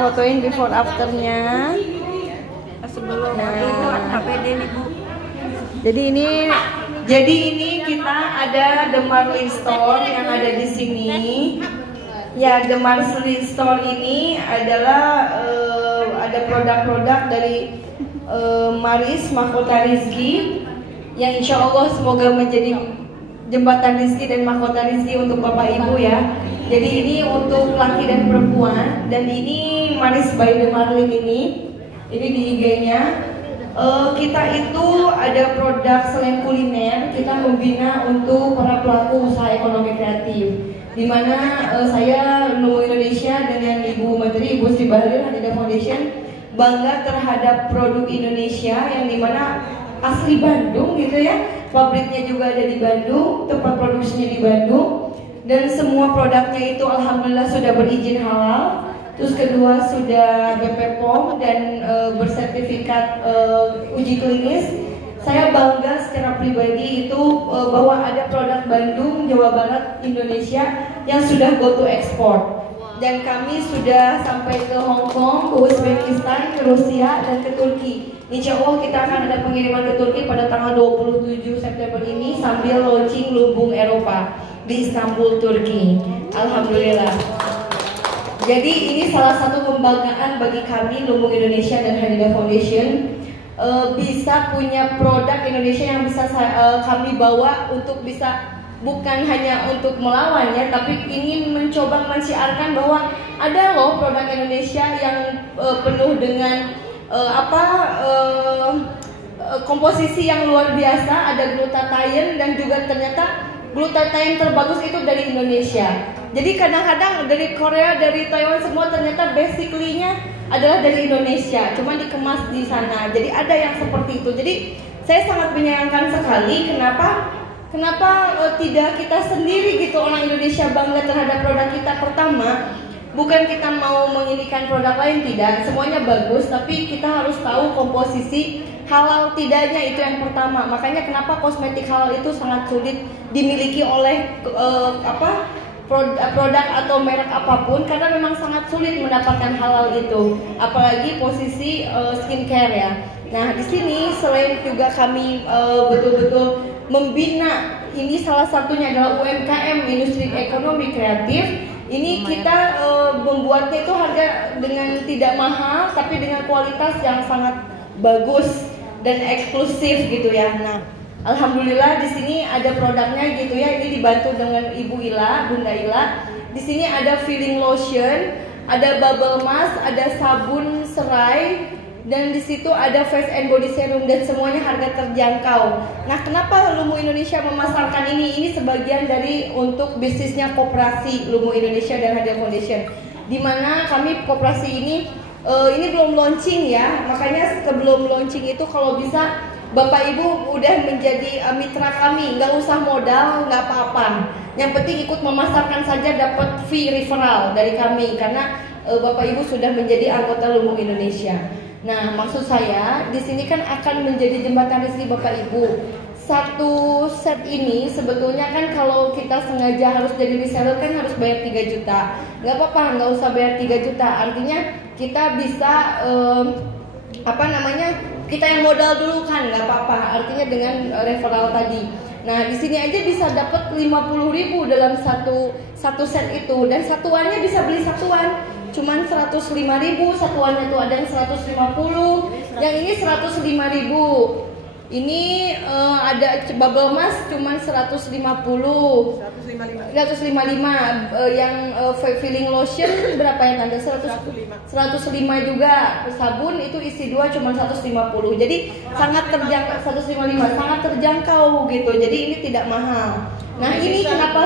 Fotoin before afternya. Sebelum HPD nih Bu. Jadi ini kita ada The Marlin Store yang ada di sini. Ya, The Marlin Store ini adalah ada produk-produk dari Maris Mahkota Rizki yang insya Allah semoga menjadi jembatan rizki dan mahkota rizki untuk Bapak Ibu ya. Jadi ini untuk laki dan perempuan, dan ini Maris by The Marlin ini di IG-nya. Kita itu ada produk selain kuliner, kita membina untuk para pelaku usaha ekonomi kreatif. Di mana saya Lumu Indonesia dengan Ibu Menteri Ibu Sri Bahlil Hadidah Foundation bangga terhadap produk Indonesia yang dimana asli Bandung gitu ya. Pabriknya juga ada di Bandung, tempat produksinya di Bandung, dan semua produknya itu alhamdulillah sudah berizin halal. Terus kedua sudah BP POM dan bersertifikat uji klinis. Saya bangga secara pribadi itu bahwa ada produk Bandung, Jawa Barat, Indonesia yang sudah go to export. Dan kami sudah sampai ke Hong Kong, ke Uzbekistan, ke Rusia, dan ke Turki. Insya Allah kita akan ada pengiriman ke Turki pada tanggal 27 September ini sambil launching lumbung Eropa di Istanbul, Turki. Alhamdulillah. Jadi ini salah satu kebanggaan bagi kami Lumbung Indonesia dan Hadidah Foundation, bisa punya produk Indonesia yang bisa kami bawa untuk bisa bukan hanya untuk melawannya, tapi ingin mencoba mensiarkan bahwa ada loh produk Indonesia yang penuh dengan komposisi yang luar biasa, ada glutathione dan juga ternyata glutathione terbagus itu dari Indonesia. Jadi kadang-kadang dari Korea, dari Taiwan semua ternyata basically-nya adalah dari Indonesia, cuma dikemas di sana. Jadi ada yang seperti itu. Jadi saya sangat menyayangkan sekali kenapa tidak kita sendiri gitu orang Indonesia bangga terhadap produk kita. Pertama, bukan kita mau menginikan produk lain, tidak, semuanya bagus, tapi kita harus tahu komposisi halal tidaknya, itu yang pertama. Makanya kenapa kosmetik halal itu sangat sulit dimiliki oleh produk atau merek apapun, karena memang sangat sulit mendapatkan halal itu, apalagi posisi skincare ya. Nah di sini selain juga kami betul-betul membina, ini salah satunya adalah UMKM, industri ekonomi kreatif. Ini kita membuatnya itu harga dengan tidak mahal, tapi dengan kualitas yang sangat bagus dan eksklusif gitu ya. Nah, alhamdulillah di sini ada produknya gitu ya. Ini dibantu dengan Ibu Ila, Bunda Ila. Di sini ada filling lotion, ada bubble mask, ada sabun serai, dan di situ ada face and body serum, dan semuanya harga terjangkau. Nah, kenapa Lumu Indonesia memasarkan ini? Ini sebagian dari untuk bisnisnya koperasi Lumu Indonesia dan Hadidah Foundation, di mana kami koperasi ini belum launching ya. Makanya sebelum launching itu kalau bisa Bapak Ibu udah menjadi mitra kami, nggak usah modal, nggak apa-apa. Yang penting ikut memasarkan saja, dapat fee referral dari kami karena Bapak Ibu sudah menjadi anggota Lumbung Indonesia. Nah, maksud saya di sini kan akan menjadi jembatan rezeki Bapak Ibu. Satu set ini sebetulnya kan kalau kita sengaja harus jadi reseller kan harus bayar 3 juta. Nggak apa-apa, nggak usah bayar 3 juta. Artinya kita bisa kita yang modal dulu kan nggak apa-apa. Artinya dengan referral tadi. Nah di sini aja bisa dapat 50.000 dalam satu set itu, dan satuannya bisa beli satuan. Cuman 105.000 satuannya tuh, ada yang 150, yang ini 105.000. Ini ada bubble mask cuman 155. Yang filling lotion berapa ya Tante? 105 juga. Sabun itu isi 2 cuma 150. Jadi sangat terjangkau, 155 sangat terjangkau gitu. Jadi ini tidak mahal. Nah, ini kenapa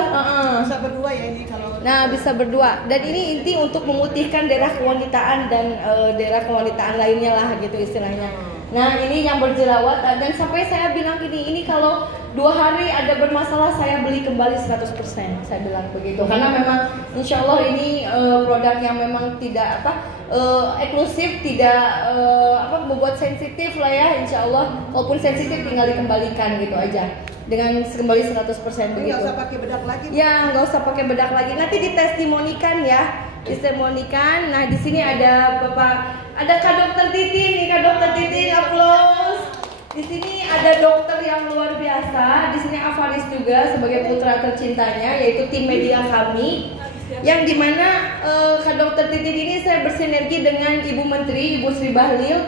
bisa berdua ya ini kalau. Nah, bisa berdua. Dan ini inti untuk memutihkan daerah kewanitaan dan daerah kewanitaan lainnya lah gitu istilahnya. Nah, ini yang berjerawat, dan sampai saya bilang gini, ini kalau 2 hari ada bermasalah saya beli kembali 100%, saya bilang begitu. Karena memang insya Allah ini produk yang memang tidak eksklusif, tidak membuat sensitif lah ya, insya Allah. Walaupun sensitif tinggal dikembalikan gitu aja. Dengan kembali 100% begitu. Nggak usah pakai bedak lagi. Ya, nggak usah pakai bedak lagi. Nanti ditestimonikan ya. diseremonikan. Nah, di sini ada Kak Dokter Titin nih, Kak Dokter Titin, aplaus. Di sini ada dokter yang luar biasa. Di sini Avaris juga sebagai putra tercintanya, yaitu tim media kami. Yang dimana Kak Dokter Titin ini saya bersinergi dengan Ibu Menteri, Ibu Sri Bahlil.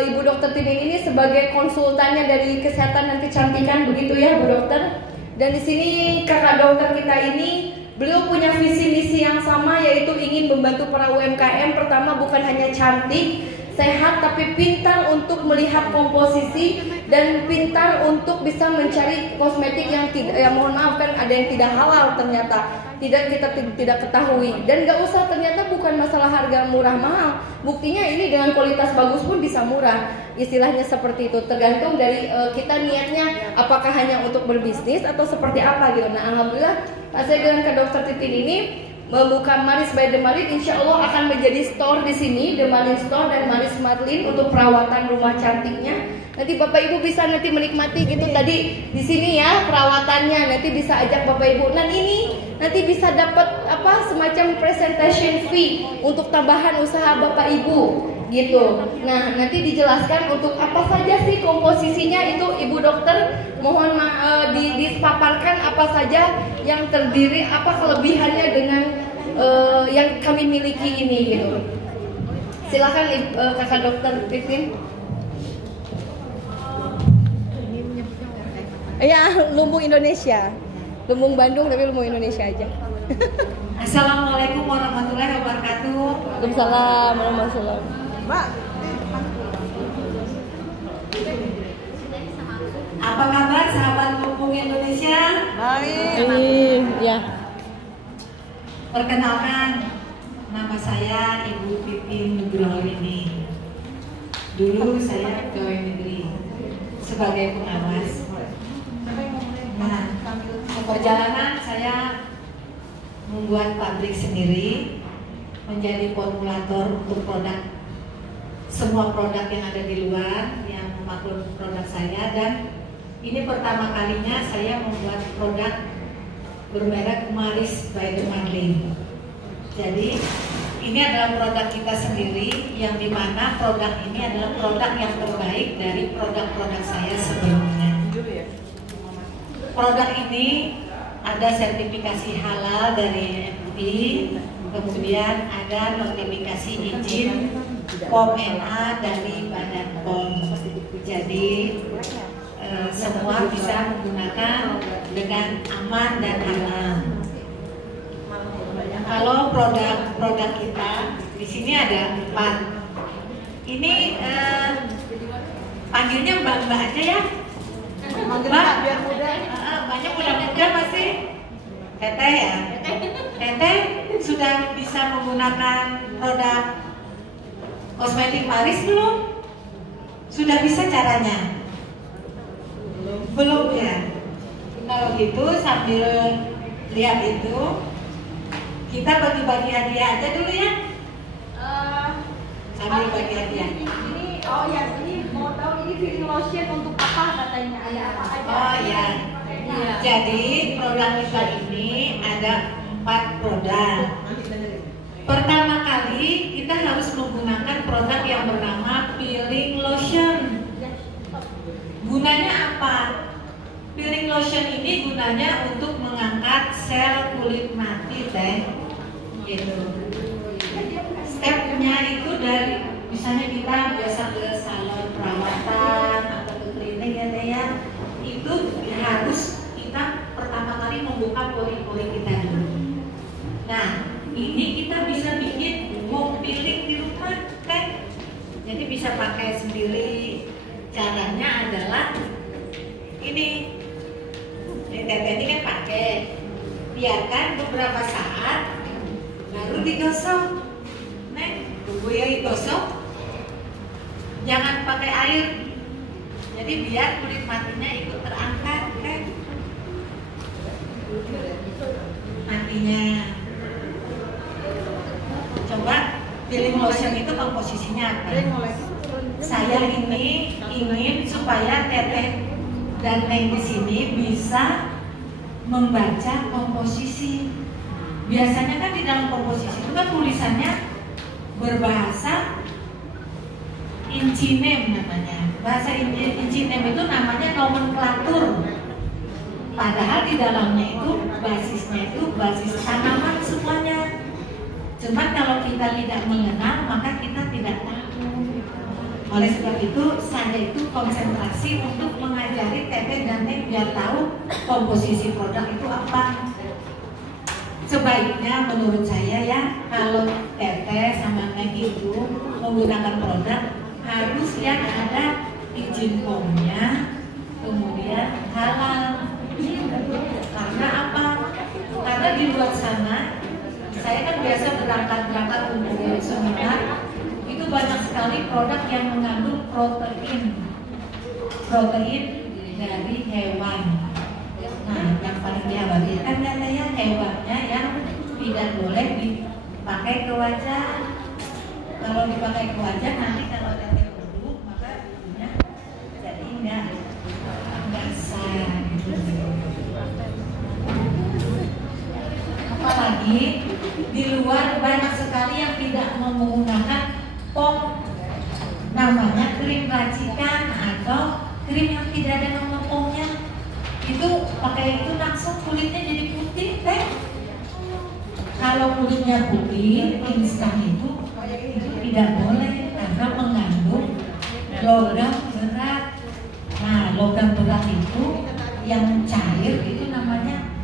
Ibu Dokter Titin ini sebagai konsultannya dari kesehatan dan kecantikan, begitu ya, Bu Dokter. Dan di sini kakak dokter kita ini, beliau punya visi misi yang sama, yaitu ingin membantu para UMKM. Pertama, bukan hanya cantik, sehat, tapi pintar untuk melihat komposisi dan pintar untuk bisa mencari kosmetik yang mohon maaf kan ada yang tidak halal ternyata, kita tidak ketahui. Dan gak usah, ternyata bukan masalah harga murah mahal, buktinya ini dengan kualitas bagus pun bisa murah. Istilahnya seperti itu, tergantung dari kita niatnya apakah hanya untuk berbisnis atau seperti apa gitu. Nah, alhamdulillah saya dengan Kak Dokter Titin ini membuka Maris by The Marin, insya Allah akan menjadi store di sini, The Marin Store dan Maris Marlin untuk perawatan rumah cantiknya. Nanti Bapak Ibu bisa nanti menikmati gitu tadi di sini ya perawatannya. Nanti bisa ajak Bapak Ibu. Dan ini nanti bisa dapat semacam presentation fee untuk tambahan usaha Bapak Ibu gitu. Nah, nanti dijelaskan untuk apa saja sih komposisinya itu Ibu Dokter mohon dipaparkan apa saja yang terdiri, apa kelebihannya dengan yang kami miliki ini gitu. Silakan Kakak Dokter Titin. Ya, lumbung Indonesia, lumbung Bandung tapi lumbung Indonesia aja. Assalamualaikum warahmatullahi wabarakatuh. Waalaikumsalam warahmatullahi wabarakatuh. Mbak, apa kabar sahabat lumbung Indonesia? baik. Ya. Perkenalkan, nama saya Ibu Titin Nugrohorini. Dulu saya pegawai negeri sebagai pengawas. Nah, perjalanan saya membuat pabrik sendiri, menjadi formulator untuk semua produk yang ada di luar yang memaklumi produk saya. Dan ini pertama kalinya saya membuat produk bermerek Maris by The Marlin. Jadi ini adalah produk kita sendiri, yang dimana produk ini adalah produk yang terbaik dari produk-produk saya sebelumnya. Produk ini ada sertifikasi halal dari MUI, kemudian ada notifikasi izin POM-NA dari Badan POM. Jadi semua bisa menggunakan dengan aman dan halal. Kalau produk kita di sini ada 4. Ini panggilnya Mbak aja ya. Mbak, biar mudah. banyak muda-muda masih Teteh ya. Teteh sudah bisa menggunakan produk kosmetik Maris belum? Sudah bisa caranya? Belum ya. Kalau gitu sambil lihat itu, kita bagi-bagi hadiah aja dulu ya. Sambil bagi hadiah. Ini mau tahu ini feeling lotion untuk apa katanya? Ada apa aja? Oh ya. Jadi produk kita ini ada 4 produk. Pertama kali kita harus menggunakan produk yang bernama peeling lotion. Gunanya apa? Peeling lotion ini gunanya untuk mengangkat sel kulit mati teh. Gitu. Stepnya itu dari misalnya kita biasa ke salon perawatan atau ke klinik ya teh ya, itu harus kita pertama kali membuka pori-pori kita dulu. Nah, ini kita bisa bikin home peeling di rumah kan? Jadi bisa pakai sendiri. Caranya adalah ini teteh ini kan pakai, biarkan beberapa saat, baru digosok. Tunggu ya digosok, jangan pakai air. Jadi biar kulit matinya ikut terangkat kan? Matinya. Coba peeling lotion itu komposisinya apa? Saya ini ingin supaya teteh dan neng di sini bisa membaca komposisi biasanya kan di dalam komposisi itu kan tulisannya berbahasa incinem namanya. Bahasa incinem itu namanya nomenklatur. Padahal di dalamnya itu basisnya itu basis tanaman semuanya. Cuman kalau kita tidak mengenal maka kita tidak tahu. Oleh sebab itu saya itu konsentrasi untuk mengajari Teteh dan Neng biar tahu komposisi produk itu apa. Sebaiknya menurut saya ya, kalau Teteh sama Neng itu menggunakan produk harus yang ada izin POM-nya, kemudian halal. Karena apa? Karena di luar sana, saya kan biasa berangkat untuk seminar, itu banyak sekali produk yang mengandung protein dari hewan. Nah, yang paling dikhawatirkan katanya hewannya yang tidak boleh dipakai ke wajah. Kalau dipakai ke wajah nanti kalau Teteh duduk maka tubuhnya jadi nggak sah. Apalagi di luar banyak sekali yang tidak mau menggunakan POM, namanya krim racikan atau krim yang tidak ada nama POM-nya. Itu pakai itu langsung kulitnya jadi putih Teh. Kalau kulitnya putih instan itu tidak boleh karena mengandung logam berat. Nah, logam berat itu yang cair itu namanya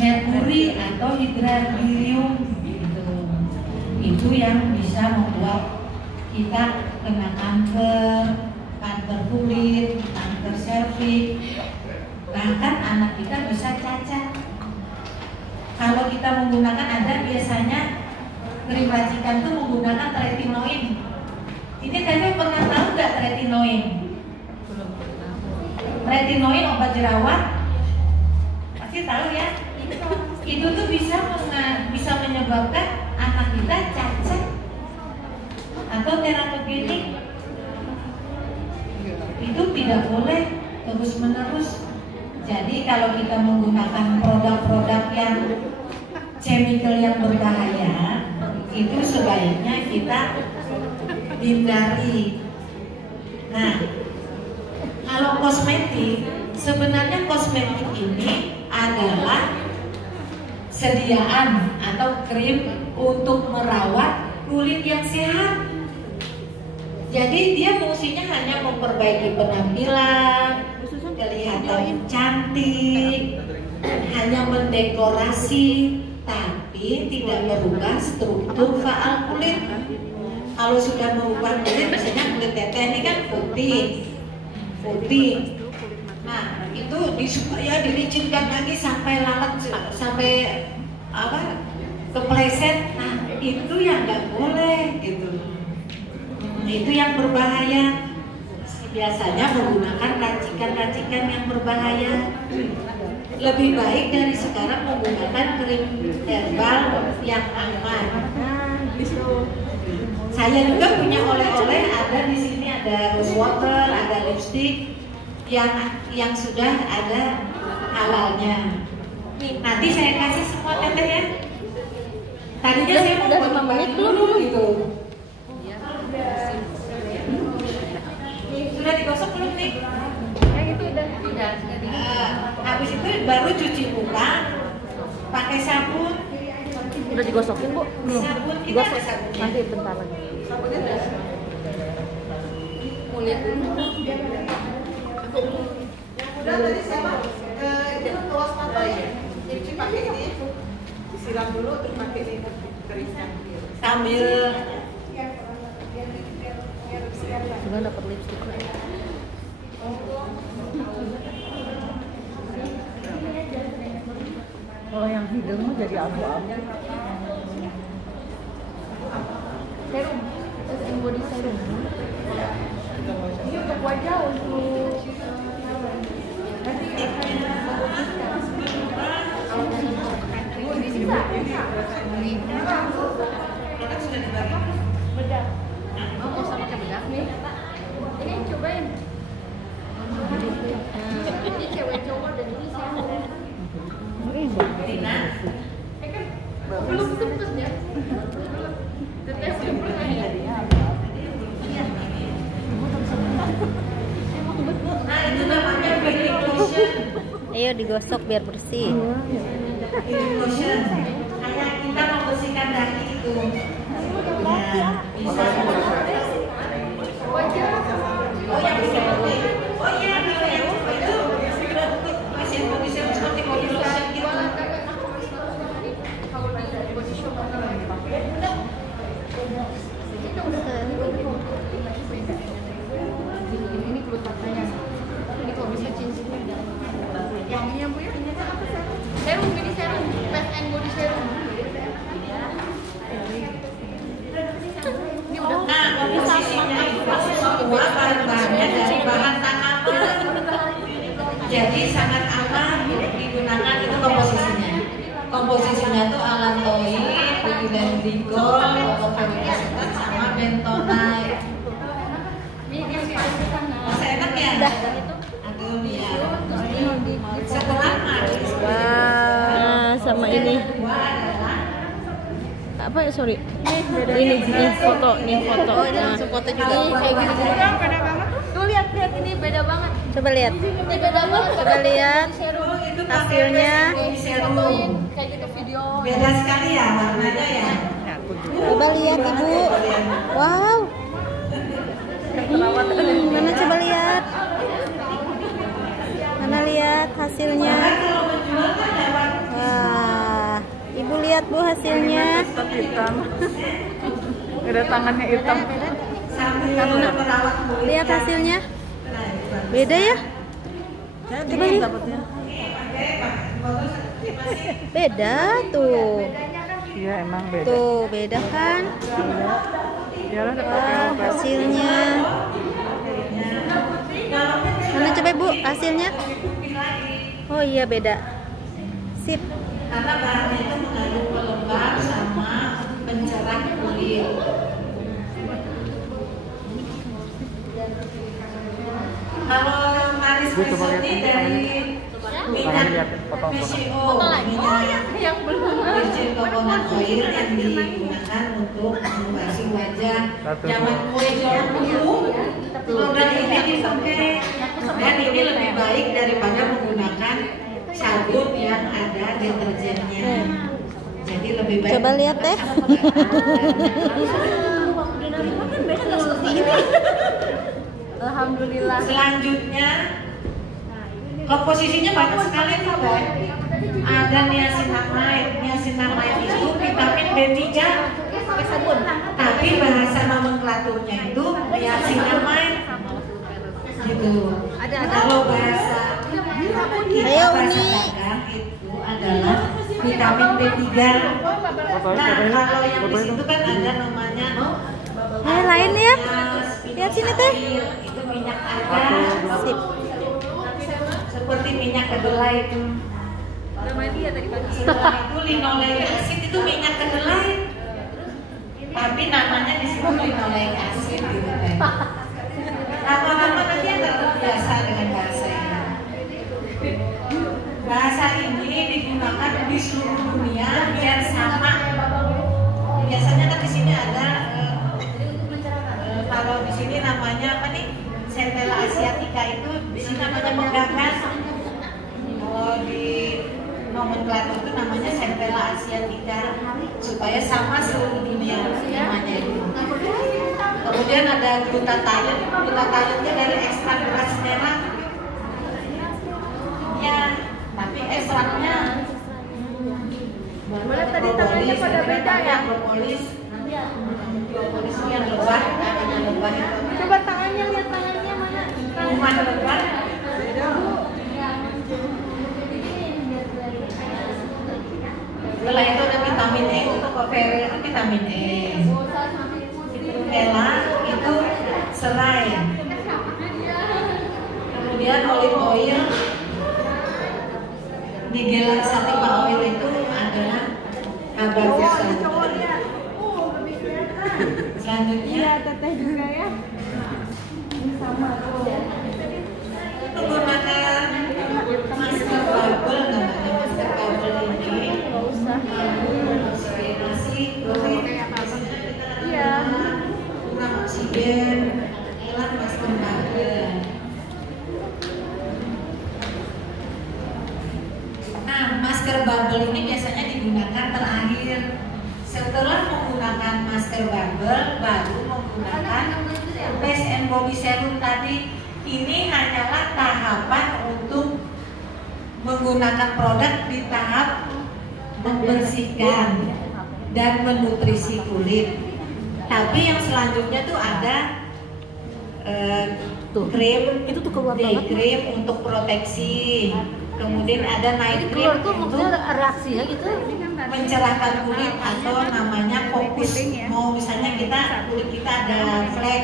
merkuri atau hidradium gitu. Itu yang bisa membuat kita kena kanker kulit, kanker serviks, bahkan anak kita bisa cacat. Kalau kita menggunakan ada biasanya krim racikan itu menggunakan tretinoin. Ini Teteh pernah tahu nggak tretinoin? Tretinoin obat jerawat, pasti tahu ya. Itu tuh bisa menyebabkan anak kita cacat atau teratogenik. Itu tidak boleh terus menerus. Jadi kalau kita menggunakan produk-produk yang chemical yang berbahaya, itu sebaiknya kita hindari. Nah, kalau kosmetik, sebenarnya kosmetik ini adalah sediaan atau krim untuk merawat kulit yang sehat. Jadi dia fungsinya hanya memperbaiki penampilan, kelihatan cantik, hanya mendekorasi, tapi tidak merubah struktur faal kulit. Kalau sudah merubah kulit, misalnya kulit Teteh ini kan putih. Nah, itu supaya dilicinkan lagi sampai lalat, sampai kepleset. Nah, itu yang nggak boleh gitu. Itu yang berbahaya. Biasanya menggunakan racikan-racikan yang berbahaya. Lebih baik dari sekarang menggunakan krim herbal yang aman. Saya juga punya oleh-oleh, ada di sini ada rose water, ada lipstick yang sudah ada halalnya. Nanti saya kasih semua Teteh ya. Tadinya saya mau buat dulu gitu. Sudah digosok belum nih? Yang itu udah. Habis itu baru cuci muka pakai sabun. Udah digosokin, Bu? Belum. Sabun ini Digosok. ada sabunnya. Nanti bentar lagi. Sabunnya udah. Mau lihat dulu. Udah tadi sama itu keluas mata ya. Cuci pakai ini. Disiram dulu terus pakai ini keringkan. Sambil Sudah dapat lipstick. Kalau yang hidung mah jadi abu-abu. Serum, body serum. Ini untuk wajah, untuk bedak. Mau sama pakai bedak nih? Ini cobain. Ini cewek cowok dan ini saya. Tina, Belum sempet ya. Tetes belum pernah ya. Nah, itu namanya baby lotion. Ayo digosok biar bersih. Baby lotion. Kayak kita membersihkan daki itu. Ya, bisa. Oh ya, bisa pakai. Oh iya, kalau yang itu pasien kondisi seperti body lotion gitu. Ini kulit katanya. Ini kalau bisa cincinnya wanginya Bu ya. Serum ini serum, Face and Body Serum. Ini udah. Nah, komposisinya itu semua bahan-bahannya dari bahan tanaman. Jadi sangat aman digunakan itu komposisinya. Komposisinya tuh allantoin, polydendigol, oxaloacetat sama bentonite. Masih enak ya? Aduh ya. Setelah maris. Wah, sama ini. Apa ya, sorry. Ini foto, nih foto. Oh, ini langsung foto juga. Ini kayak gini juga beda banget. Tuh lihat ini beda banget. Coba lihat. Ini beda banget. Coba lihat Oh, itu hasilnya. serum. Kayak gitu video. Beda sekali ya warnanya ya. Coba lihat Ibu. Wow. Mana coba lihat. Mana lihat hasilnya. Wah. Ibu lihat Bu hasilnya. Hitam. Ada tangannya hitam. Lihat hasilnya. Beda ya? Coba lihat. Beda tuh. Iya emang beda. Tuh, beda kan? Iyalah Wah, hasilnya. Mana coba Ibu hasilnya? Oh iya beda. Sip. Karena bahannya itu mengandung pelembab sama pencerah kulit. Kalau maris ini dari minyak PCO, minyak Yang belum. virgin coconut oil yang digunakan untuk mengubasi wajah. Zaman kue dulu, produk ini dipakai dan ini lebih baik daripada menggunakan sabun yang ada deterjennya. Jadi lebih baik. Coba lihat teh. Alhamdulillah. Selanjutnya komposisinya banyak sekali tuh, Boy. Ada niacinamide. Niacinamide itu vitamin B3. Pakai sabun. Tapi bahasa nomenklaturnya itu niacinamide. Gitu. Kalau bahasa Ayo, bahasa Uni. dagang itu adalah vitamin B3. Nah, kalau yang di situ kan ada namanya Lain ya. Lihat sini teh. itu minyak argan. Sip. Seperti minyak kedelai itu. Udah mandi ya tadi pagi. Itu linoleic acid itu minyak kedelai. Tapi namanya di situ linoleic acid gitu kan. Lama-lama nanti akan terbiasa dengan bahasa ini. Bahasa ini digunakan di seluruh dunia biar sama. Biasanya kan di sini ada kalau di sini namanya apa nih? Centella asiatica itu di sini namanya pegangan. Kalau di nomenklatur itu namanya Centella asiatica supaya sama seluruh dunia namanya itu. Kemudian ada glutathione. Glutathione dari ekstrak beras merah. Ya, tapi ekstraknya Boleh tadi tangannya pada beda ya. propolis yang lebat, yang lebat itu. Coba tangannya, lihat tangannya mana. Kuman lebat. Setelah itu ada vitamin E untuk Copera itu vitamin E. Ella itu serai. Kemudian olive oil. Nigella sativa oil itu adalah abavusa. Selanjutnya Teteh juga ya. Ini sama tuh. menggunakan masker bubble namanya masker bubble ini oksigen, iklan masker bubble. Nah, masker bubble ini biasanya digunakan terakhir. Setelah menggunakan masker bubble, baru menggunakan face and body serum tadi. Ini hanyalah tahapan untuk menggunakan produk di tahap membersihkan dan menutrisi kulit. Tapi yang selanjutnya tuh ada krim, Itu tuh keluar day banget. cream untuk proteksi. Kemudian ada night cream Keluar tuh untuk maksudnya reaksinya gitu. mencerahkan kulit atau namanya fokus. Mau misalnya kulit kita ada flek,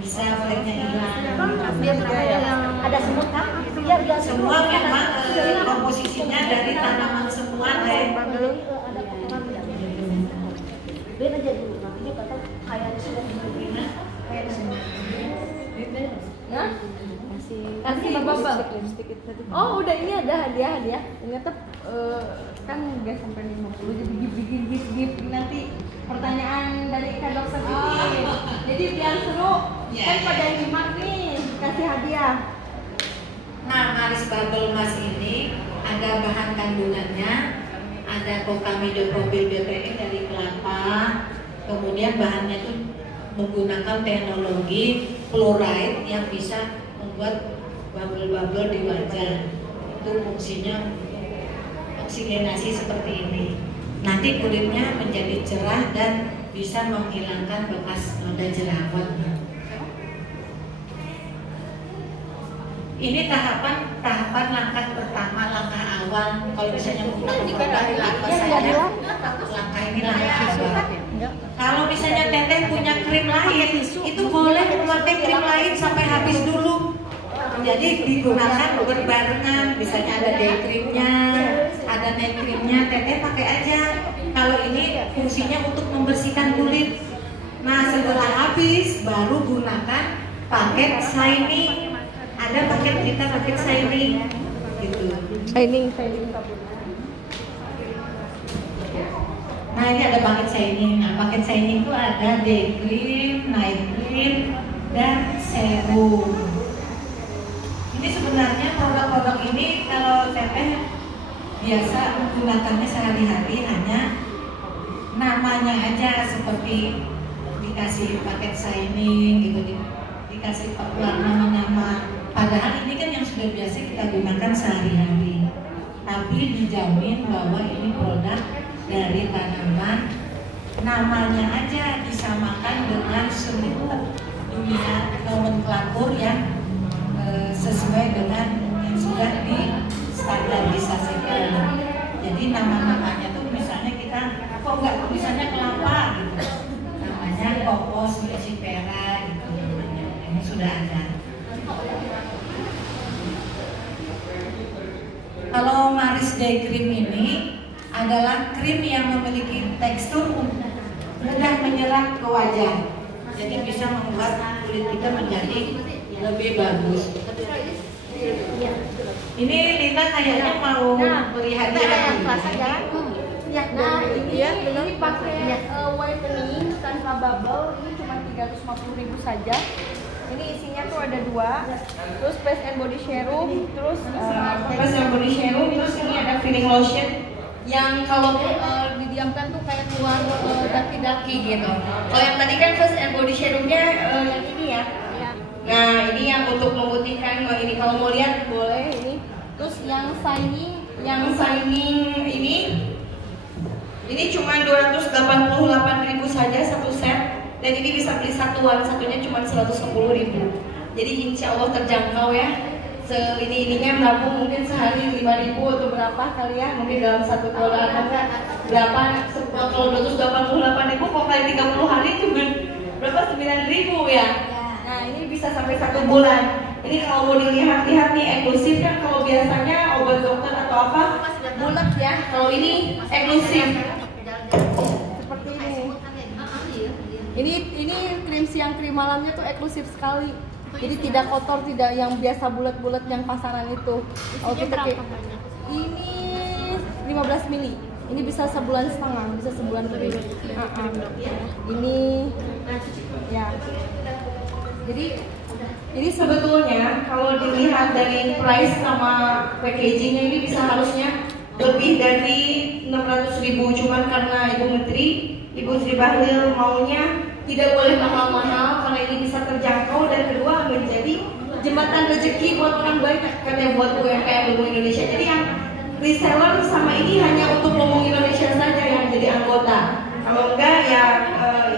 bisa fleknya hilang. Dia tuh kayak yang ada semut kan? Iya, dia Semua memang komposisinya dari tanaman semua, Teh. Ben aja dulu, nanti dia kata kayak sudah begini. Hah? Kasih bubble. Oh, udah ini ada hadiah. Ternyata kan nggak sampai 50, jadi gift nanti pertanyaan dari Kak Dokter ini. Jadi biar seru, kan pada nyimak nih, kasih hadiah. Nah, Maris Bubble Mask ini ada bahan kandungannya, ada kokamidopropil betaine dari kelapa, kemudian bahannya itu menggunakan teknologi fluoride yang bisa membuat bubble-bubble di wajah. Itu fungsinya oksigenasi seperti ini. Nanti kulitnya menjadi cerah dan bisa menghilangkan bekas noda jerawat. Ini tahapan langkah pertama, langkah awal. Kalau misalnya menggunakan produk apa saja, langkah ini langkah awal. Kalau misalnya Teteh punya krim lain, itu boleh memakai krim lain sampai habis dulu. Jadi digunakan berbarengan. Misalnya ada day creamnya, ada night creamnya, Teteh pakai aja. Kalau ini fungsinya untuk membersihkan kulit. Nah, setelah habis baru gunakan paket shining. Ada paket shining gitu. Shining. Nah, ini ada paket shining. Nah, paket shining itu ada day cream, night cream, dan serum. Ini sebenarnya produk-produk ini kalau Teteh biasa menggunakannya sehari-hari, hanya namanya aja seperti dikasih paket shining gitu, dikasih nama-nama. Padahal ini kan yang sudah biasa kita gunakan sehari-hari. Tapi dijamin bahwa ini produk dari tanaman. Namanya aja disamakan dengan seluruh dunia nomenklatur yang sesuai dengan yang sudah distandarisasikan. Jadi nama-namanya tuh misalnya kita kok nggak misalnya kelapa gitu, namanya kokos lucifera gitu namanya. Ini sudah ada. Kalau Maris Day Cream ini adalah krim yang memiliki tekstur mudah menyerap ke wajah, jadi bisa membuat kulit kita menjadi lebih bagus. Ini Lina kayaknya mau beri hadiah. Nah, ini pakai whitening tanpa bubble, ini cuma 350.000 saja. Ini isinya tuh ada 2, terus face and body serum, terus Face and body serum, terus ini ada filling lotion yang kalau didiamkan tuh kayak keluar daki-daki gitu. kalau yang tadi kan face and body serumnya yang ini ya. Nah, ini yang untuk memutihkan. Ini kalau mau lihat boleh ini. Terus yang shining ini cuma 288.000 saja satu set, dan ini bisa beli satunya cuma 110.000. Jadi insya Allah terjangkau ya. Ininya menabung mungkin sehari 5.000 atau berapa kali ya, mungkin dalam satu bulan enggak berapa. Kalau 288.000 kok kali 30 hari cuma berapa, 9.000 ya. Nah, ini bisa sampai 1 bulan. Ini kalau mau dilihat-lihat nih eksklusif kan, kalau biasanya obat dokter atau apa bulat ya. Kalau ini eksklusif. seperti ini. Ini krim siang krim malamnya tuh eksklusif sekali. Jadi tidak kotor, tidak yang biasa bulat-bulat yang pasaran itu. Oh, kita kayak ini 15 mili. Ini bisa sebulan setengah, bisa sebulan lebih. Ini Ya. Jadi Sebetulnya kalau dilihat dari price sama packagingnya ini bisa harusnya lebih dari 600.000, cuman karena Ibu Sri Bahlil maunya tidak boleh mahal-mahal karena ini bisa terjangkau dan kedua menjadi jembatan rezeki buat orang banyak, katanya buat UMKM Lumung Indonesia. Jadi yang reseller sama ini hanya untuk Lumung Indonesia saja yang jadi anggota. Kalau enggak ya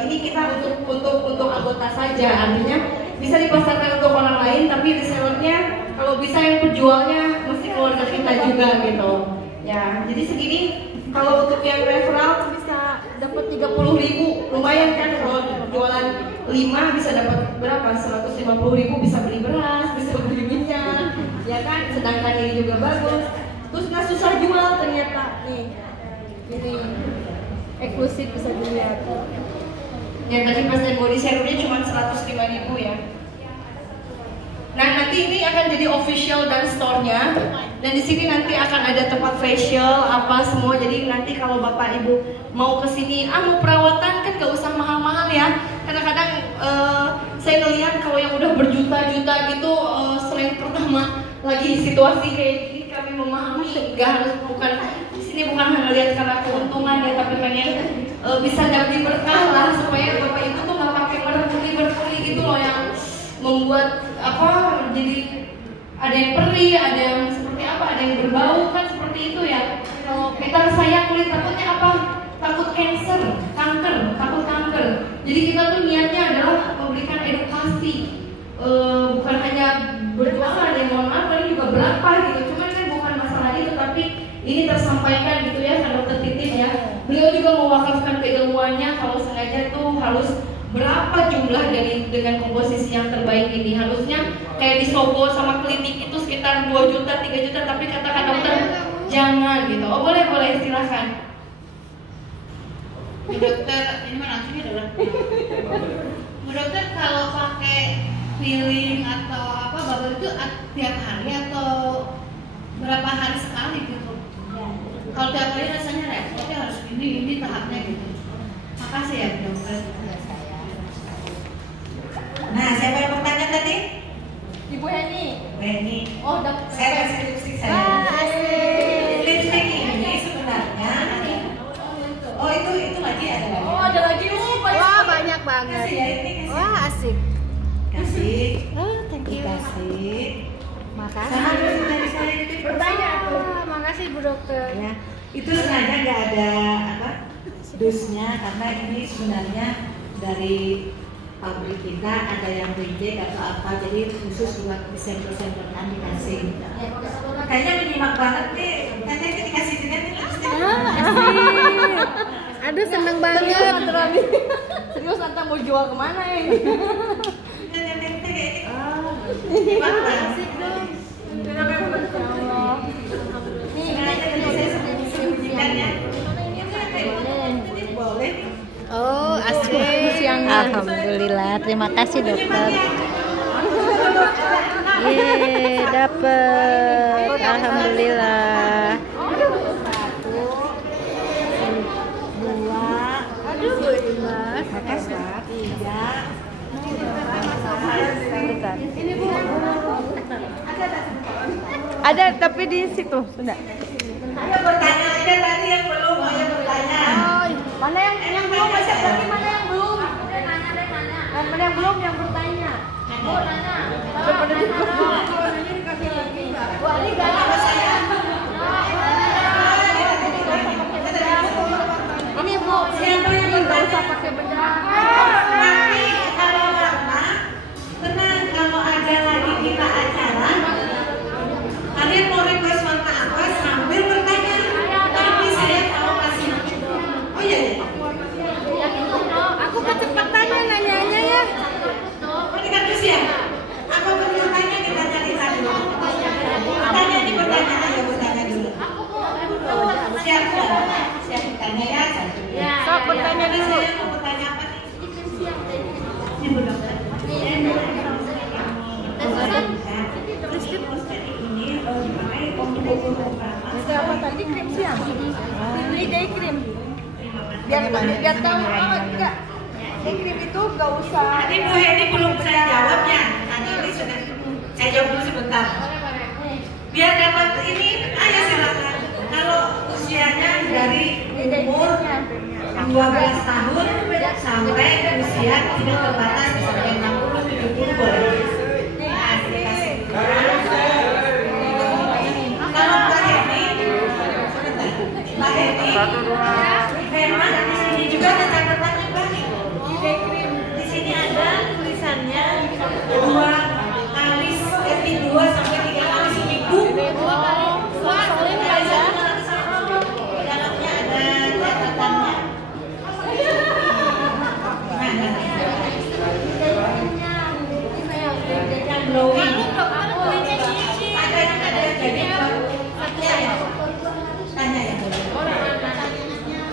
ini kita untuk anggota saja, artinya bisa dipasarkan untuk orang lain, tapi resellernya kalau bisa yang penjualnya mesti keluarga kita juga gitu. Ya, jadi segini kalau untuk yang referral bisa dapat 30.000, lumayan kan kalau jualan 5 bisa dapat berapa? 150.000 bisa beli beras, bisa beli minyak, ya kan? Sedangkan ini juga bagus. Terus nggak susah jual ternyata nih, ini eksklusif bisa dilihat. Yang tadi Mas dan body serumnya cuma 105.000 ya. Nah nanti ini akan jadi official dan store-nya, dan di sini nanti akan ada tempat facial apa semua. Jadi nanti kalau bapak ibu mau kesini, mau perawatan kan gak usah mahal-mahal ya. Kadang-kadang saya ngeliat kalau yang udah berjuta-juta gitu, selain pertama lagi situasi kayak gini kami memahami, gak harus di sini bukan hanya lihat karena keuntungan ya, tapi pengen bisa jadi berkah lah supaya bapak ibu tuh nggak pakai berperi gitu loh yang membuat jadi ada yang perih, ada yang seperti apa, ada yang berbau kan seperti itu ya. Kalau kita saya kulit takutnya apa? Takut kanker. Jadi kita tuh niatnya adalah memberikan edukasi, bukan hanya berjualan ya, mohon maaf tadi juga berapa gitu. Cuman kan bukan masalah itu, tapi ini tersampaikan gitu ya, kan Dokter Titin ya. Beliau juga mewakafkan keilmuannya kalau sengaja tuh harus berapa jumlah dengan komposisi yang terbaik ini. Harusnya kayak di Sogo sama klinik itu sekitar 2 juta, 3 juta, tapi katakan dokter jangan gitu. Oh boleh silahkan. Bu dokter, ini mana langsungnya adalah Bu dokter, kalau pakai peeling atau apa bubble itu tiap hari atau berapa hari sekali gitu? Kalau tiap hari rasanya repot ya, harus ini tahapnya gitu. Makasih ya Bu dokter. Nah, siapa yang bertanya tadi? Ibu Heni. Heni. Oh, dokter. Saya kasih lipstick saya. Lipstick ini sebenarnya. Oh itu lagi ada lagi. Oh ada lagi. Wah banyak banget. Kasih ya ini. Kasih. Wah asik. Kasih. Oh thank you. Kasih. Makasih. Sama dari saya ini Bertanya tuh. Makasih Bu Dokter. Ya, itu sebenarnya nggak ada dosnya karena ini sebenarnya dari pabrik kita, ada yang reject atau apa, jadi khusus buat sampel-sampel kan dikasih. Kayaknya menyimak banget nih, katanya dikasih juga nih lipstick. Aduh seneng banget. Serius Anta mau jual kemana ya ini? Asik dong. Boleh. Oh asik. Alhamdulillah, terima kasih dokter. Yeay, dapet. Alhamdulillah. Ada tapi di situ sudah. Ayo bertanya aja tadi yang belum, ayo bertanya. Mana yang belum? Masih berarti mana yang belum? Mana yang belum yang bertanya? Bu nanya. Pada Bu Ali ini Bu, siapa yang nggak usah pakai bedak. Nanti kalau lama, tenang, kalau ada lagi kita acara, kalian mau request warna apa sambil bertanya. Tapi saya tahu kasih. Oh iya. Aku kecepatan ya nanyanya ya. Oh dikardus ya? Apa perlu tanya kita cari dulu? Tanya nih bertanya aja bertanya dulu. Siap siap tanya ya. Sok bertanya dulu. Saya mau bertanya apa nih? Ini Bu Dokter. Ini Itu apa tadi krim siang? Ini day cream. Biar tahu enggak. Day cream itu nggak usah. Tadi Bu Heni belum saya jawabnya. Tadi ini sudah saya jawab dulu sebentar. Biar dapat ini, ayo silakan. Kalau usianya dari umur 12 tahun sampai usia tidak terbatas sampai 60 70 boleh. Kalau Mbak Heni, memang di sini juga ada catatannya Mbak. Di sini ada tulisannya 2 kali 2 sampai 3 kali seminggu. Dalamnya ada catatannya. Yang glowing. Ada jadi tanya ya.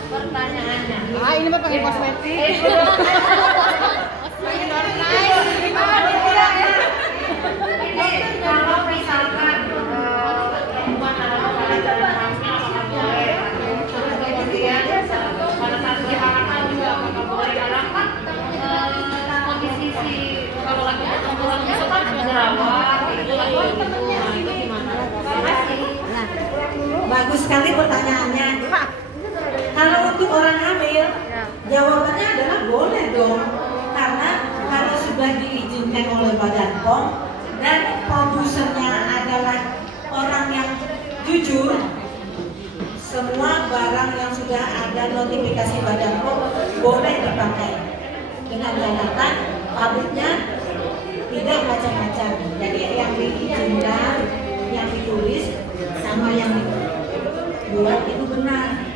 Pertanyaannya. Ah, ini mah pakai kosmetik. Kalau misalkan pada saat diarahkan juga apakah boleh diarahkan kondisi si kalau lagi misalkan jerawat itu gimana? Bagus sekali pertanyaannya. Kalau untuk orang hamil, jawabannya adalah boleh dong, karena kalau sudah diizinkan oleh Badan POM dan produsernya adalah orang yang jujur, semua barang yang sudah ada notifikasi Badan POM boleh dipakai dengan catatan pabriknya tidak macam-macam. Jadi yang diizinkan, yang ditulis sama yang dibuat itu benar.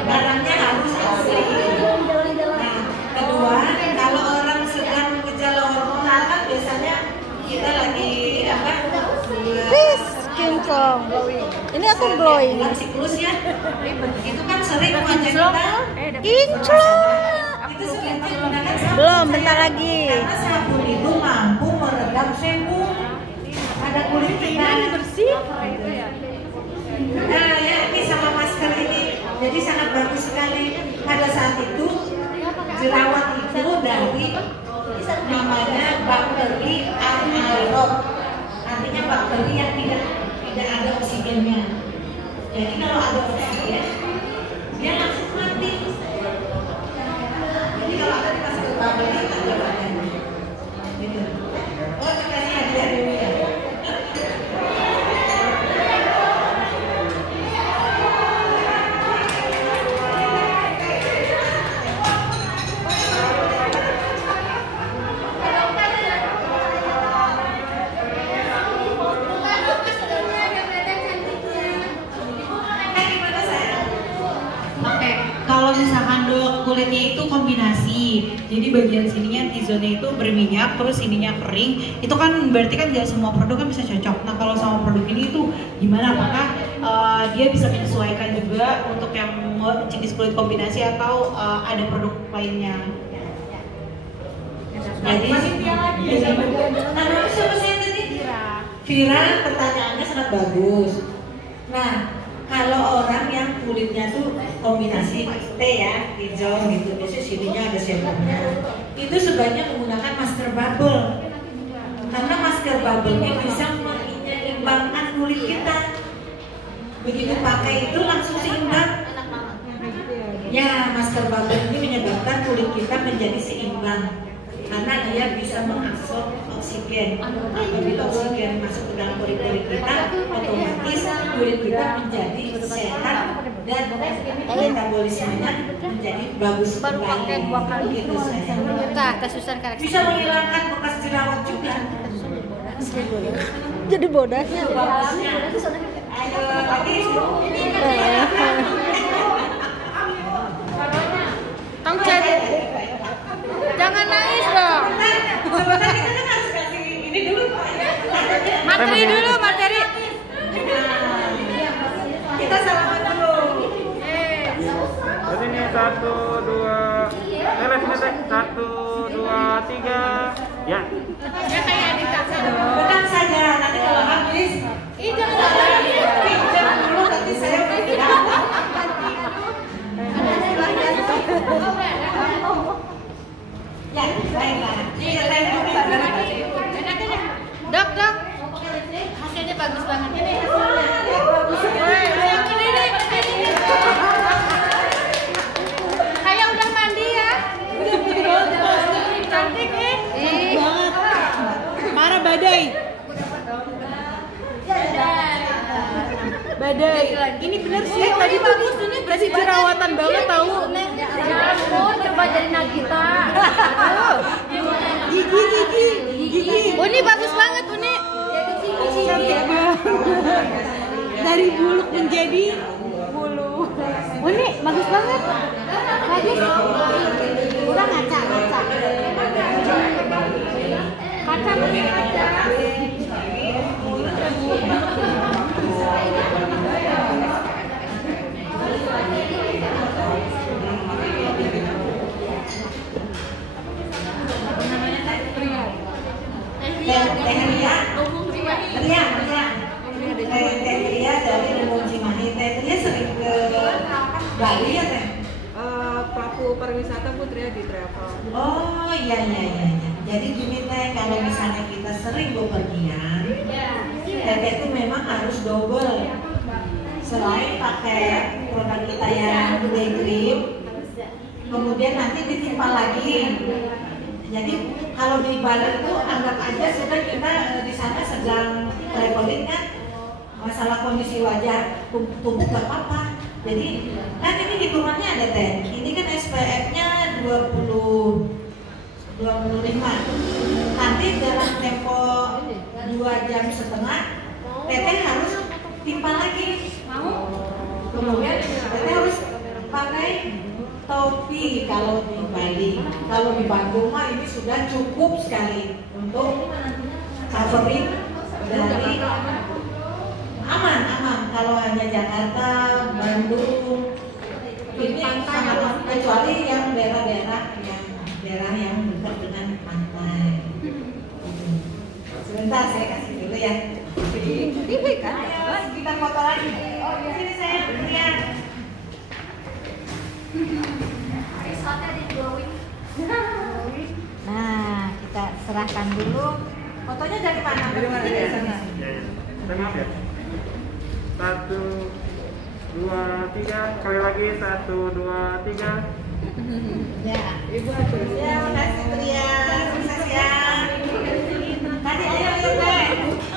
Barangnya harus asli. Nah, kedua, kalau orang sedang gejala hormonal kan biasanya kita lagi apa? Skin tone glowing. Ini aku glowing. Bulan siklus ya. Itu kan sering wajah kita Kinclong. itu suka menggunakan sabun. Belum, bentar lagi. Karena sabun itu mampu meredam sebum pada kulit kita. Bersih. Nah, ya ini sama masker ini. Jadi sangat bagus sekali. Pada saat itu jerawat itu dari namanya bakteri anaerob. Artinya bakteri yang tidak ada oksigennya. Jadi kalau ada oksigen, dia langsung mati. Jadi kalau ada dikasih ke bakteri ada badannya. Gitu. Oh, dikasih hadiah dulu ya. Kalau misalkan kulitnya itu kombinasi, jadi bagian sininya T-zone itu berminyak, terus sininya kering, itu kan berarti kan nggak semua produk kan bisa cocok. Nah kalau sama produk ini itu gimana? Apakah dia bisa menyesuaikan juga untuk yang jenis kulit kombinasi atau ada produk lainnya? Jadi, siapa saya tadi? Vira, pertanyaannya sangat bagus. Nah, kalau orang yang kulitnya tuh kombinasi T ya, hijau gitu, biasanya sininya ada sebumnya, itu sebaiknya menggunakan masker bubble, karena masker bubble ini bisa menyeimbangkan kulit kita. Begitu pakai itu langsung seimbang. Ya, masker bubble ini menyebabkan kulit kita menjadi seimbang, karena dia bisa mengabsorb oksigen. Apabila oksigen masuk ke dalam kulit-kulit kita, otomatis kulit kita menjadi sehat dan metabolismenya menjadi bagus. Baru pakai 2 kali gitu saya. tes Susan koreksi. Bisa menghilangkan bekas jerawat juga. Jadi bodasnya. Bagusnya. Ayo lagi. Tong cari. Jangan nangis dong. Sebentar kita kan harus kasih ini dulu Pak. Materi dulu, materi. Kita salaman dulu. Jadi ini 1, 2, beres ini teh 1, 2, 3, ya. Ya kayak di Bukan saja, nanti kalau habis pinjam dulu nanti saya Ya, baiklah. Dok, hasilnya bagus banget ini. Kayak udah mandi ya. Cantik nih. Marah badai. Badai. Ini bener sih. Tadi tuh ini berarti jerawatan banget tahu. Ya ampun, coba jadi Nagita. Gigi. Oh, ini bagus banget, Uni. Cantik banget. Dari buluk menjadi bulu. Uni, bagus banget. Bagus. Udah ngaca. Kaca. Teh dari Lumbung Cimahi. Teh sering ke Bali ya Teh? Pelaku pariwisata Putri di travel. Oh iya. Jadi gini Teh, kalau misalnya kita sering bepergian, Teh itu memang harus double. Selain pakai produk kita yang day cream, kemudian nanti ditimpal lagi. Jadi kalau di Bali itu anggap aja sudah kita di sana sedang traveling kan, masalah kondisi wajah tubuh gak apa-apa. Jadi kan ini hitungannya ada Teh. Ini kan SPF-nya 25. Nanti dalam tempo 2,5 jam Teteh harus timpal lagi. Kemudian Teteh harus pakai topi kalau di Bali. Kalau di Bandung mah ini sudah cukup sekali untuk covering dari aman. Kalau hanya Jakarta, Bandung ini sangat, kecuali yang daerah yang dekat dengan pantai. Sebentar saya kasih dulu ya. Ayo kita foto lagi. Oh di sini saya lihat. Nah, kita serahkan dulu. Fotonya dari mana? Dari mana ya? Maaf ya. 1, 2, 3. Sekali lagi 1, 2, 3. Ya, Ibu atur. Ya, makasih Tria. Sukses ya. Tadi ayo Teh.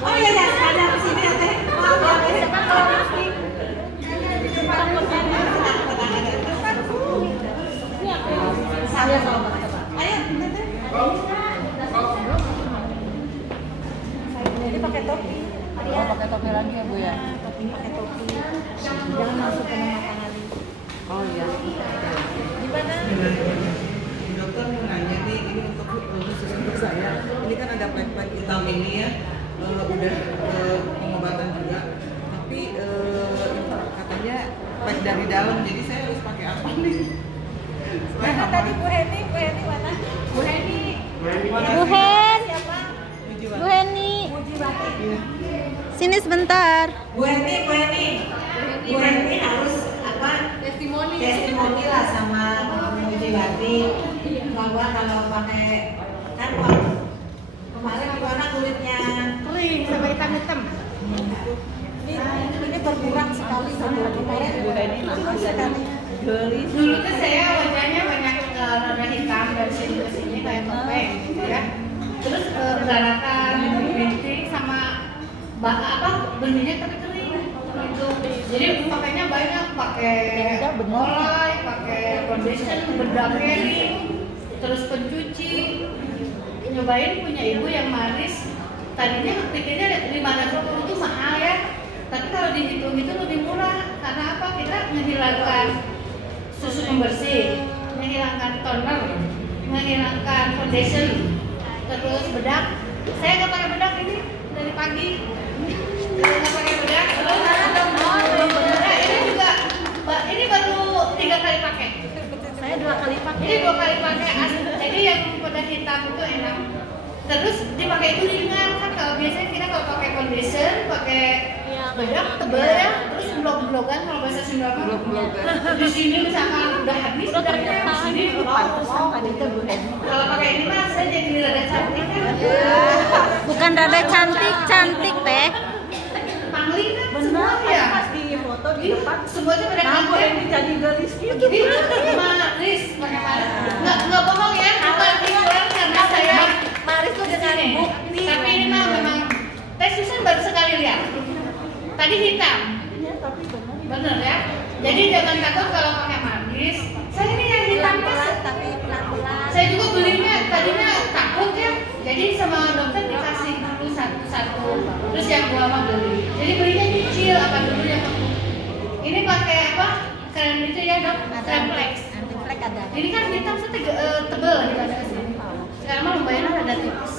Oh iya ya, ada di sini ya Teh. Maaf ya Teh. Sama-sama. Ayo Teh. Ini pakai topi. Oh, pakai topi lagi ya Bu ya? Topinya pakai topi. Jangan masuk ke mata kali. Oh iya. Gimana? Dokter mau nanya nih, ini khusus untuk saya. Ini kan ada plek-plek hitam ini ya, udah pengobatan juga. Tapi katanya plek dari dalam, jadi saya harus pakai apa nih? Mana tadi Bu Heni mana? Bu Heni. Bu Hen. Siapa? Bu Heni. Mujiwati. Sini sebentar. Bu Heni harus apa? Testimoni lah sama Mujiwati bahwa kalau pakai kan kemarin gimana kulitnya Kering sampai hitam-hitam. ini berkurang sekali sama kemarin Bu Heni langsung jadi gelis. Dulu tuh saya wajahnya banyak rada hitam dari sini ke sini kayak topeng gitu ya. Terus berdaratan, bintik sama benihnya tapi kering gitu. Jadi pakainya banyak, pakai mulai, pakai foundation, bedak kering, terus pencuci. Nyobain punya ibu yang manis. Tadinya pikirnya 520 itu mahal ya. Tapi kalau dihitung itu lebih murah karena apa? Kita menghilangkan susu pembersih, menghilangkan toner, menghilangkan foundation, terus bedak. Saya nggak pakai bedak ini dari pagi. Nggak pakai bedak. Terus ini juga, ini baru 3 kali pakai. Saya 2 kali pakai. Ini 2 kali pakai. Jadi yang pada hitam itu enak. Terus dipakai itu ringan kan, kalau biasanya kita kalau pakai foundation, pakai bedak tebel ya, terus blok-blokan kalau bahasa Sunda di sini misalkan udah habis udah di sini kalau pakai ini mah saya jadi rada cantik kan. Bukan rada cantik teh. Pangling kan semua ya. Pas di foto di depan Semuanya pada kantor yang jadi garis gitu. Maris pakai Maris. Nggak bohong ya, bukan iklan karena saya Maris tuh dengan bukti. tapi ini mah memang Teh Susan baru sekali lihat. Tadi hitam. Iya, tapi Bener ya. Jadi jangan takut kalau pakai Maris. Saya ini yang hitam tapi pelan-pelan. saya juga belinya tadinya takut ya. Jadi sama dokter dikasih dulu satu-satu. Terus yang gua mah beli. Jadi belinya nyicil apa dulu yang ini pakai apa? Krem itu ya dok? Tremplex. Antiflek ada. Ini kan hitam tebel gitu ada kesini. Sekarang mah lumayan ada tipis.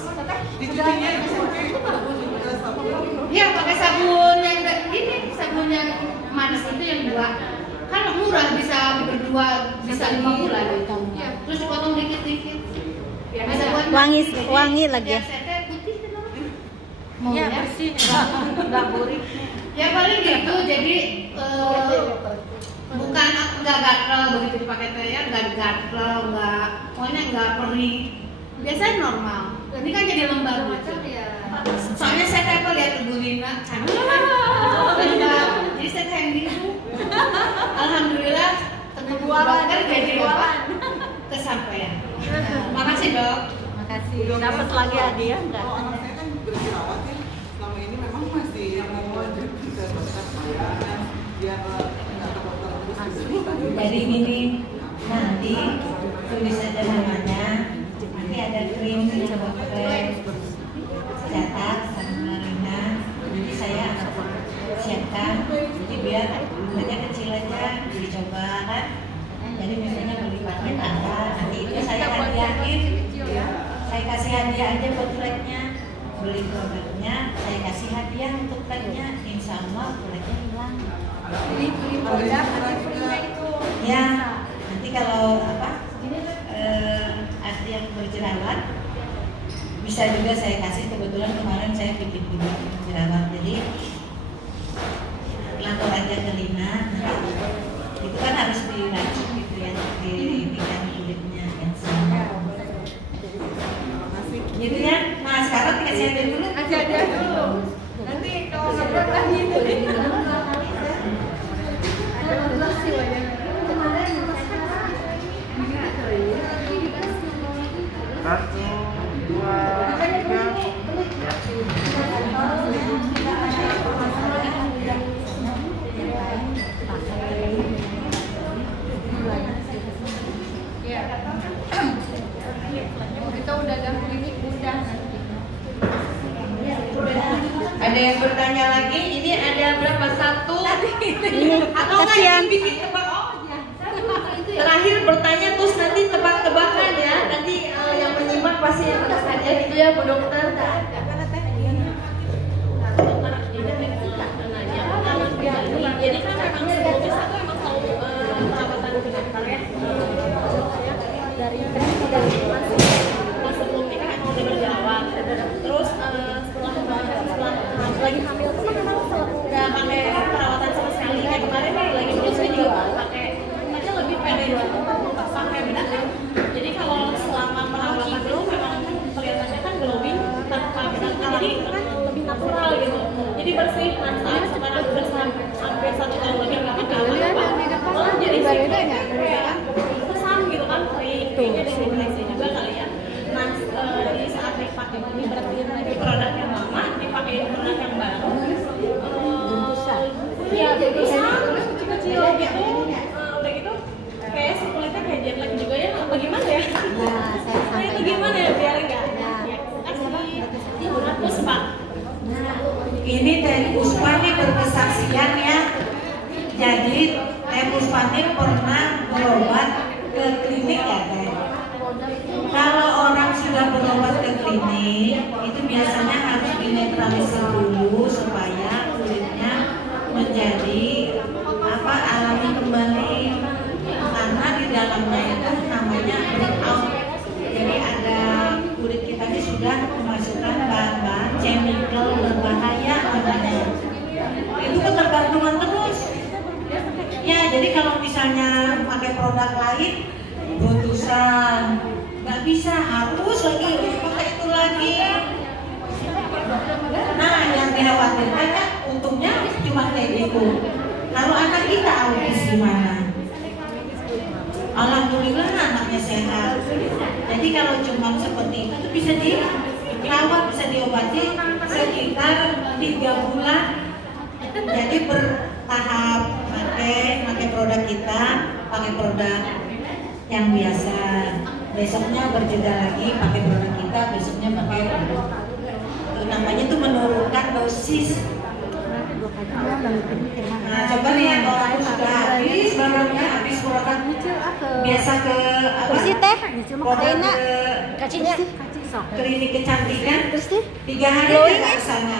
Dicucinya itu pakai sabun. Iya pakai sabun yang ini sabun yang manis itu yang dua. Kan murah bisa berdua bisa 5 bulan. Ya, terus dipotong dikit-dikit. Bisa buat Wangi lagi. Ya, saya putih kan. Mau Iya, ya? bersih. Enggak burik. Ya paling gitu. Jadi bukan nggak gatel begitu dipakai teh ya, nggak gatel, nggak pokoknya nggak perih. Biasanya normal. Ini kan jadi lembar gitu. Soalnya saya tempel lihat Ibu Lina cantik kan. Jadi saya kayak bingung. Alhamdulillah ketemu dokter jadi apa? Kesampaian. Makasih dok. Makasih. Dapat lagi hadiah enggak? Kalau anak saya kan berjerawat ya, selama ini memang masih mau wajib ke dokter dan biar nggak ke dokter terus. Jadi gini, nanti tulis aja namanya. Nanti ada krim coba pakai catat sama Rina. Nanti saya siapkan. Jadi biar lukanya kecil aja dicoba kan. Jadi misalnya beli paket apa, nanti itu saya hadiahin. Saya kasih hadiah aja buat flagnya. Beli produknya, saya kasih hadiah untuk flagnya. Insya Allah flagnya hilang. Beli produk antifleknya itu. Ya, nanti kalau apa ada yang berjerawat bisa juga saya kasih. Kebetulan kemarin saya bikin juga jerawat, jadi lapor aja ke Lina. Nanti itu kan harus diracik gitu ya, dipindah kulitnya yang sama. Gitu ya. Nah sekarang dikasih hadiah dulu. Kasih hadiah dulu. Nanti kalau ngobrol lagi itu. Satu, dua, tiga. Kita udah ada klinik udah nanti. Ada yang bertanya lagi? Ini ada berapa? Satu? Atau nggak Kasihan. yang bikin tebak? Oh ya. Terakhir bertanya terus nanti tebak-tebakan ya. Nanti yang menyimak pasti yang dapat hadiah itu ya Bu Dokter. Jadi kan memang sebelumnya satu emang selalu perawatan ke dokter ya. Dari sebelumnya kan emang udah berjerawat. Terus setelah lagi hamil tuh memang nggak pakai perawatan sama sekali. Kayak kemarin nih lagi menyusui juga pakai aja lebih pede pakai bedak. Jadi kalau selama perawatan itu memang kelihatannya kan glowing tanpa bedak, jadi lebih natural gitu. Jadi bersih. Nah saat sekarang udah hampir 1 tahun lebih nggak pakai apa-apa. Oh jadi bedanya kesam gitu kan, kayaknya dehidrasi juga kali ya. Nah di saat dipakai ini berarti lagi produk yang lama dipakai produk yang baru. Iya jadi kecil-kecil gitu. Udah gitu kayak si kulitnya kayak jet lag juga ya. Apa gimana ya? Nah, saya Itu gimana ya biar enggak? Ya, kasih bonus Pak. Ini Teh Puspa nih berkesaksian ya. Jadi Teh Puspa ini pernah berobat ke klinik ya Teh. Kalau orang sudah berobat ke klinik, itu biasanya harus dinetralisir dulu supaya kulitnya menjadi alami kembali. Karena di dalamnya itu namanya breakout. Jadi ada kulit kita ini sudah memasukkan bahan-bahan chemical berbahaya namanya. tempat lain putusan nggak bisa, harus lagi pakai itu lagi. Nah, yang dikhawatirkan kan untungnya cuma kayak gitu. Kalau anak kita autis gimana? Alhamdulillah anaknya sehat. Jadi kalau cuma seperti itu tuh bisa dirawat, bisa diobati sekitar 3 bulan. Jadi bertahap pakai produk kita, pakai produk yang biasa. Besoknya berjeda lagi pakai produk kita, besoknya pakai produk. Namanya tuh menurunkan dosis. Nah, coba nih yang kalau sudah habis, barangnya habis produk biasa ke apa? Produk ke klinik kecantikan. 3 hari kita ke sana.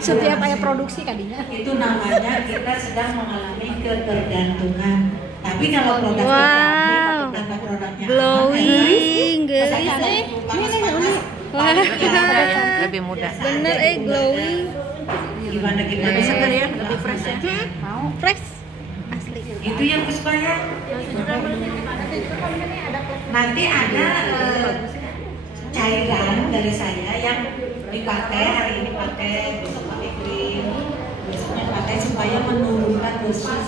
Setiap ayah produksi kadinya. Itu namanya kita sedang mengalami ketergantungan. Tapi kalau produk kecantikan, produknya Glowing, gelis Wah, lebih mudah. bener glowing. gimana kita bisa ya lebih fresh ya? Mau fresh asli. Itu yang Puspa ya. Nanti ada cairan dari saya yang dipakai hari ini pakai, besok pakai krim, besoknya pakai supaya menurunkan dosis,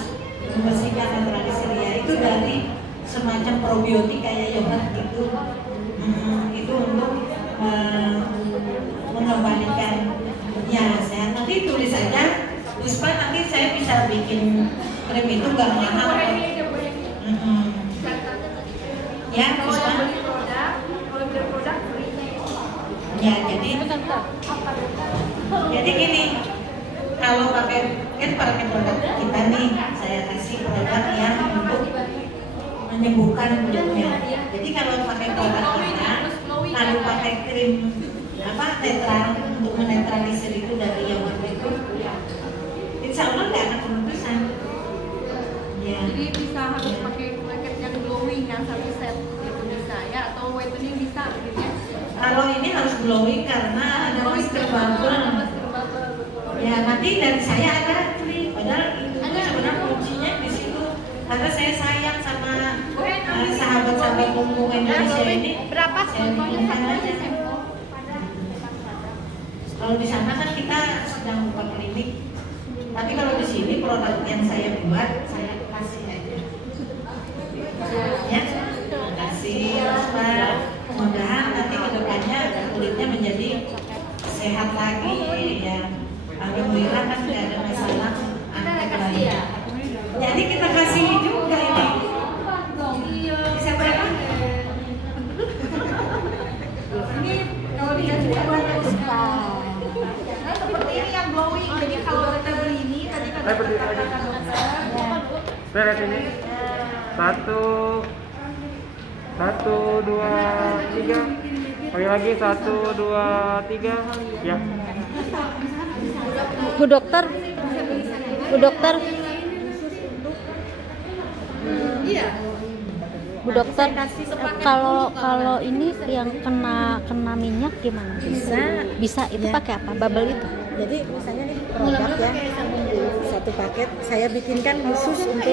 membersihkan netralisir ya. Itu dari semacam probiotik kayak yogurt gitu. Itu untuk mengembalikan ya sehat. Nanti tulis aja Puspa, nanti saya bisa bikin krim itu gak mahal. Ya Puspa. Ya jadi gini, kalau pakai produk kita nih, saya kasih produk yang untuk menyembuhkan kulitnya. Jadi kalau pakai produk kita, lalu pakai krim netral untuk menetralisir itu dari yogurt itu, insya Allah nggak akan kemudian. Ya. Jadi bisa harus pakai paket yang glowing yang satu set gitu bisa ya, atau whitening bisa gitu ya. Kalau ini harus glowing karena ada masker bubble. Ya nanti dari saya ada krim, padahal itu sebenarnya kuncinya di situ. Karena saya sayang sama sahabat-sahabat umum Indonesia ini. Berapa saya aja. Kalau di sana kan kita sedang buka klinik, tapi kalau di sini produk yang saya buat saya kasih aja. Ya, terima kasih Pak. Mudah-mudahan nanti kedepannya kulitnya menjadi sehat lagi ya. Alhamdulillah kan tidak ada masalah anak lain. Jadi kita kasih juga ini. Bisa berapa? ini kalau dikasih buat Puspa. Seperti ini yang glowing. Jadi kalau kita beli ini tadi kata Beres ini. 1, 2, 3. Kali lagi 1, 2, 3. Ya. Bu dokter. Iya. Bu dokter, kalau ini yang kena minyak gimana? Bisa itu pakai apa? Bubble itu. Jadi misalnya nih produk ya, satu paket saya bikinkan khusus untuk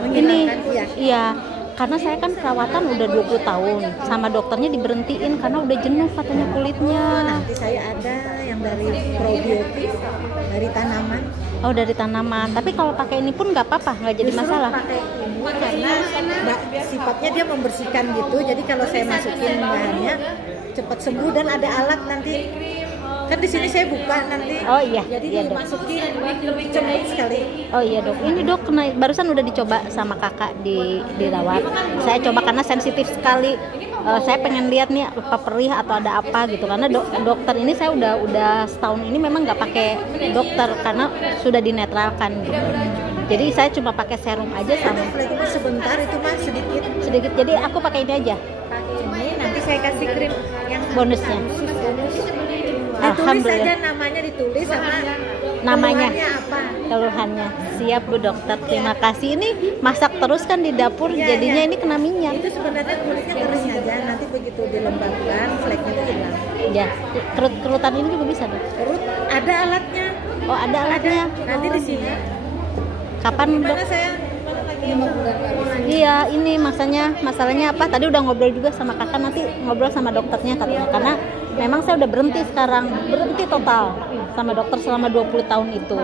menghilangkan Iya. Karena saya kan perawatan udah 20 tahun, sama dokternya diberhentiin karena udah jenuh katanya kulitnya. Nanti saya ada yang dari probiotik, dari tanaman. Oh, dari tanaman. Tapi kalau pakai ini pun nggak apa-apa, nggak jadi Justru masalah. pakai ini karena sifatnya dia membersihkan gitu. Jadi kalau saya masukin bahannya cepat sembuh dan ada alat nanti. Kan di sini saya buka nanti. Oh iya. Jadi Iya, Dok. dimasukin lebih cepat sekali. Oh iya dok, ini dok barusan udah dicoba sama kakak dirawat. Saya coba karena sensitif sekali. Saya pengen lihat nih apa perih atau ada apa gitu. Karena dokter ini saya udah setahun ini memang nggak pakai dokter karena sudah dinetralkan gitu. Jadi saya cuma pakai serum aja sama Flagnya sebentar itu mah sedikit. Jadi aku pakai ini aja. Pakai ini nanti saya kasih krim yang Bonusnya. khusus bonus. Ditulis Alhamdulillah. saja namanya ditulis sama Namanya. keluhannya apa. Keluhannya. Siap Bu dokter. Terima kasih. Ini masak terus kan di dapur Iya, jadinya iya. ini kena minyak. Itu sebenarnya kulitnya kering aja, nanti begitu dilembabkan fleknya itu hilang. Ya, kerutan ini juga bisa dok. Perut ada alatnya. Oh ada alatnya. Nanti di sini. Kapan dok? Mana saya? Mana lagi? Iya, ini masalahnya apa? Tadi udah ngobrol juga sama kakak, nanti ngobrol sama dokternya katanya. Karena memang saya udah berhenti sekarang, berhenti total sama dokter selama 20 tahun itu.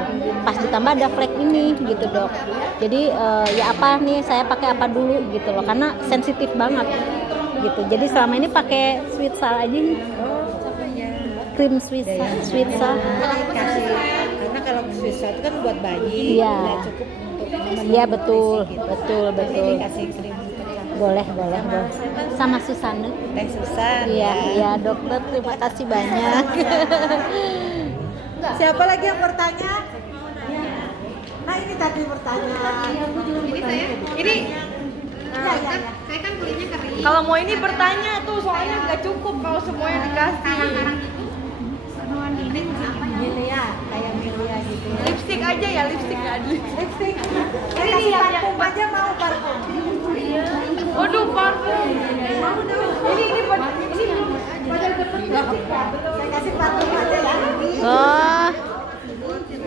Pas ditambah ada flek ini gitu dok. Jadi ya apa nih, saya pakai apa dulu gitu loh, karena sensitif banget gitu. Jadi selama ini pakai sweet sal aja nih. Krim sweet sal. Karena kalau sweet sal itu kan buat bayi, Iya. nggak cukup untuk Iya betul, gitu. betul. Jadi dikasih krim Boleh. Sama Susan. Teh Susan. Iya dokter, terima kasih banyak. Siapa lagi yang bertanya? Nah ini tadi bertanya. Ini saya, ini saya kan kulitnya kering. Kalau mau ini bertanya tuh, soalnya nggak cukup kalau semuanya dikasih. Milia, kayak Milia gitu. Lipstick aja ya, lipstick nggak ada. Lipstick. Ini kasih parfum aja mau parfum. Waduh, parfum. Ini Saya kasih parfum aja ya. Oh,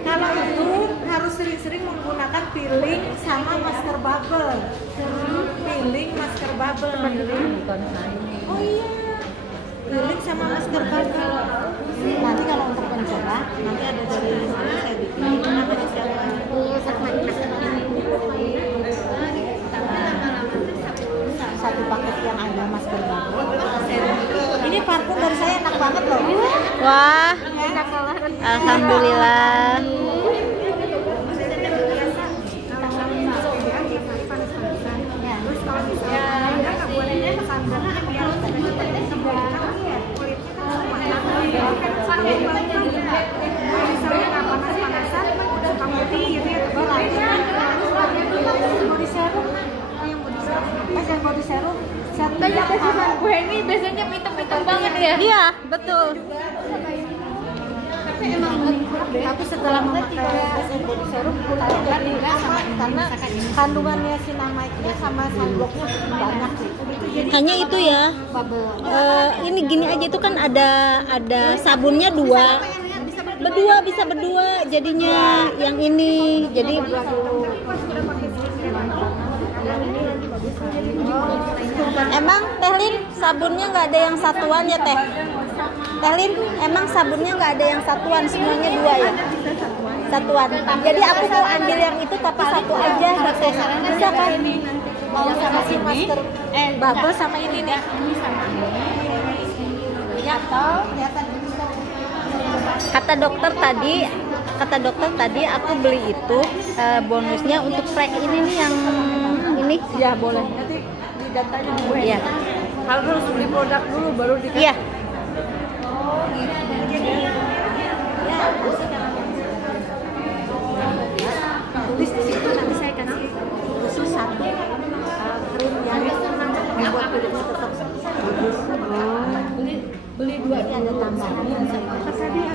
Kalau itu harus sering-sering menggunakan peeling sama masker bubble. Peeling masker bubble. Oh iya. Peeling sama masker bubble. Nanti kalau untuk pencerah, nanti ada dari mana saya bikin. Namanya siapa? Satu paket yang ada masker bubble. Ini parfum dari saya enak banget loh. wah, alhamdulillah. banyak kesukaan gue ini biasanya pitem-pitem banget ya. Iya, betul. Tapi setelah memakai body serum karena kandungannya sinamaidnya sama sunblocknya banyak sih. Hanya itu ya. Ini gini aja, itu kan ada sabunnya bisa berdua jadinya yang ini. Jadi emang Tehlin sabunnya nggak ada yang satuan ya Teh? Tehlin emang sabunnya nggak ada yang satuan, semuanya dua ya? Satuan. Jadi aku mau ambil yang itu tapi satu aja gitu. Bisa kan? Mau sama si masker bubble sama ini nih. Ini sama ini. Atau kata dokter tadi aku beli itu bonusnya untuk flek ini nih yang ini. Ya boleh. Nanti di datanya gue. Iya. Harus beli produk dulu baru dikasih. Iya. Tulis di situ, nanti saya kasih khusus satu krim yang membuat kulitnya tetap bagus. Beli dua, ini ada tambahan yang saya kasih.